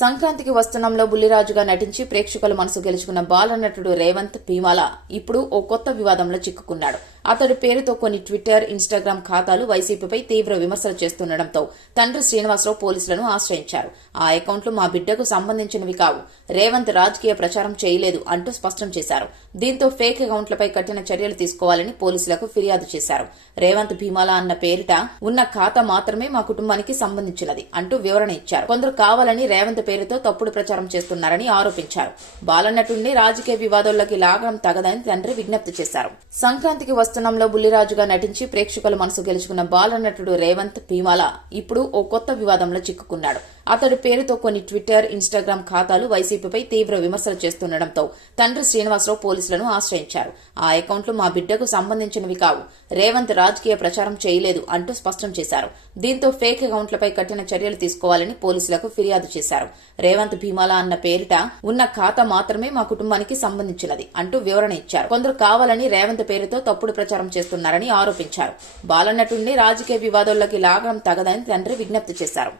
సంక్రాంతికి వస్తున్నంలో బుల్లిరాజుగా నటించి ప్రేక్షకుల మనసు గెలుచుకున్న బాలనటుడు రేవంత్ భీమాల ఇప్పుడు ఓ కొత్త వివాదంలో చిక్కుకున్నాడు. అతడి పేరుతో కొన్ని ట్విట్టర్ ఇన్స్టాగ్రామ్ ఖాతాలు వైసీపీపై తీవ్ర విమర్శలు చేస్తుండటంతో తండ్రి శ్రీనివాసరావు పోలీసులను ఆశ్రయించారు. ఆ అకౌంట్లు మా బిడ్డకు సంబంధించినవి కావు. రేవంత్ రాజకీయ ప్రచారం చేయలేదు అంటూ స్పష్టం చేశారు. దీంతో ఫేక్ అకౌంట్లపై కఠిన చర్యలు తీసుకోవాలని పోలీసులకు ఫిర్యాదు చేశారు. రేవంత్ భీమాల అన్న పేరిట ఉన్న ఖాతా మాత్రమే మా కుటుంబానికి సంబంధించినది అంటూ వివరణ ఇచ్చారు. కొందరు కావాలని రేవంత్ పేరుతో తప్పుడు ప్రచారం చేస్తున్నారని ఆరోపించారు. బాలనటుడిని రాజకీయ వివాదాల్లోకి లాగడం తగదని తండ్రి విజ్ఞప్తి చేశారు. సంక్రాంతికి వస్తున్నంలో బుల్లిరాజుగా నటించి ప్రేక్షకుల మనసు గెలుచుకున్న బాలనటుడు రేవంత్ భీమాల ఇప్పుడు ఓ కొత్త వివాదంలో చిక్కుకున్నాడు. అతడు పేరుతో కొన్ని ట్విట్టర్ ఇన్స్టాగ్రామ్ ఖాతాలు వైసీపీపై తీవ్ర విమర్శలు చేస్తుండటంతో తండ్రి శ్రీనివాసరావు పోలీసులను ఆశ్రయించారు. ఆ అకౌంట్లు మా బిడ్డకు సంబంధించినవి కావు. రేవంత్ రాజకీయ ప్రచారం చేయలేదు అంటూ స్పష్టం చేశారు. దీంతో ఫేక్ అకౌంట్లపై కఠిన చర్యలు తీసుకోవాలని పోలీసులకు ఫిర్యాదు చేశారు. రేవంత్ భీమాల అన్న పేరిట ఉన్న ఖాతా మాత్రమే మా కుటుంబానికి సంబంధించినది అంటూ వివరణ ఇచ్చారు. కొందరు కావాలని రేవంత్ పేరుతో తప్పుడు ప్రచారం చేస్తున్నారని ఆరోపించారు. బాలనటుడిని రాజకీయ వివాదాల్లోకి లాగడం తగదని తండ్రి విజ్ఞప్తి చేశారు.